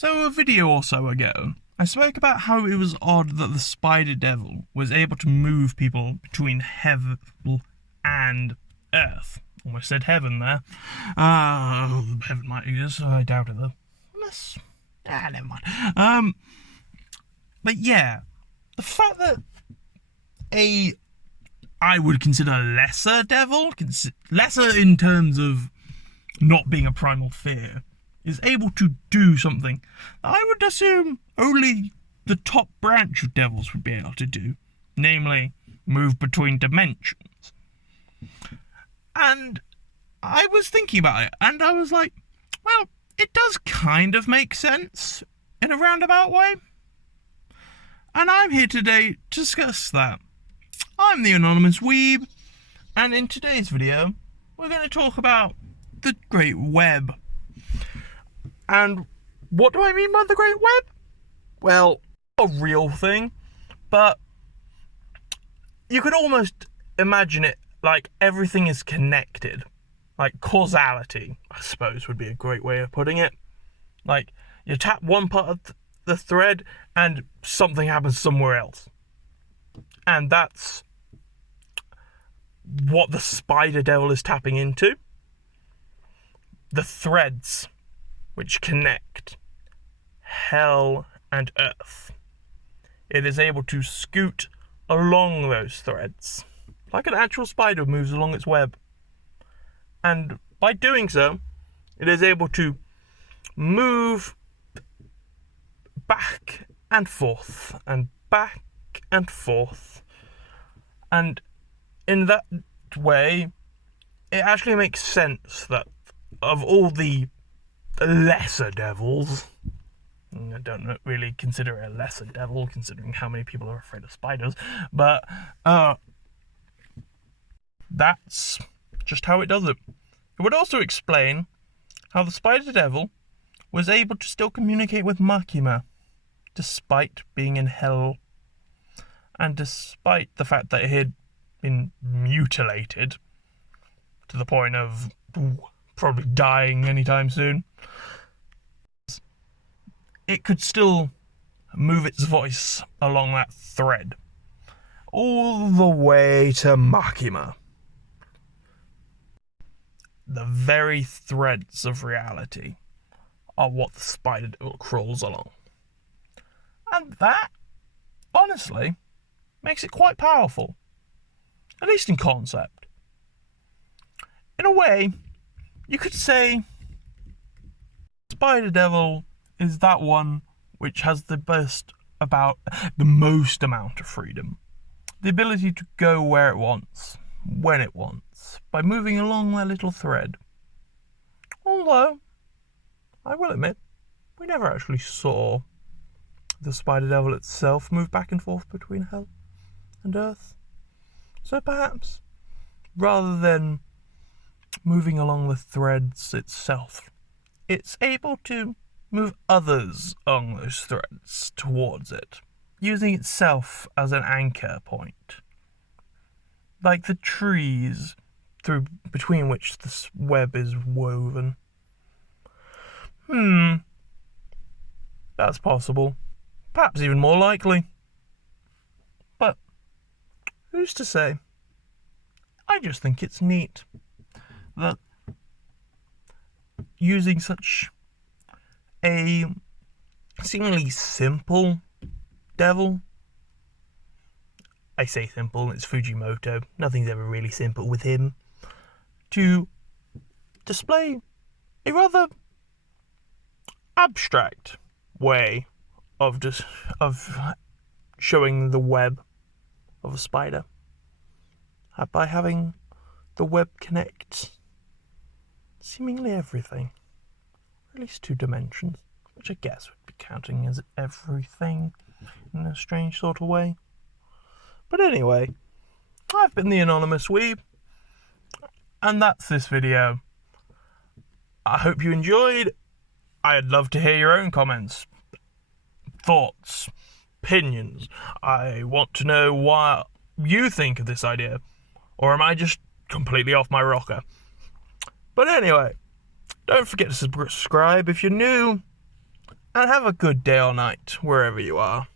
So a video or so ago, I spoke about how it was odd that the spider devil was able to move people between heaven and earth. Almost said heaven there. Heaven might exist, I doubt it though. Never mind. But yeah, the fact that I would consider lesser devil, lesser in terms of not being a primal fear, is able to do something that I would assume only the top branch of devils would be able to do, namely move between dimensions. And I was thinking about it, and I was like, well, it does kind of make sense in a roundabout way. And I'm here today to discuss that. I'm the Anonymous Weeb, and in today's video, we're going to talk about the Great Web. And what do I mean by the Great Web? Well, a real thing, but you could almost imagine it like everything is connected. Like causality, I suppose, would be a great way of putting it. Like, you tap one part of the thread and something happens somewhere else. And that's what the spider devil is tapping into. The threads which connect hell and earth. It is able to scoot along those threads, like an actual spider moves along its web. And by doing so, it is able to move back and forth and back and forth. And in that way, it actually makes sense that of all the lesser devils, I don't really consider it a lesser devil, considering how many people are afraid of spiders, but that's just how it does it. It would also explain how the spider devil was able to still communicate with Makima, despite being in hell, and despite the fact that it had been mutilated to the point of probably dying anytime soon. It could still move its voice along that thread, all the way to Makima. The very threads of reality are what the spider devil crawls along. And that, honestly, makes it quite powerful. At least in concept. In a way, you could say spider devil is that one which has the most amount of freedom. The ability to go where it wants, when it wants, by moving along that little thread. Although, I will admit, we never actually saw the spider devil itself move back and forth between hell and earth. So perhaps, rather than moving along the threads itself, it's able to move others along those threads towards it, using itself as an anchor point. Like the trees between which this web is woven. That's possible. Perhaps even more likely. But who's to say? I just think it's neat that using such a seemingly simple devil, I say simple, it's Fujimoto, nothing's ever really simple with him, to display a rather abstract way of showing the web of a spider by having the web connect seemingly everything, or at least 2 dimensions, which I guess would be counting as everything in a strange sort of way. But anyway, I've been the Anonymous Weeb, and that's this video. I hope you enjoyed. I'd love to hear your own comments, thoughts, opinions. I want to know what you think of this idea, or am I just completely off my rocker? But anyway, don't forget to subscribe if you're new, and have a good day or night, wherever you are.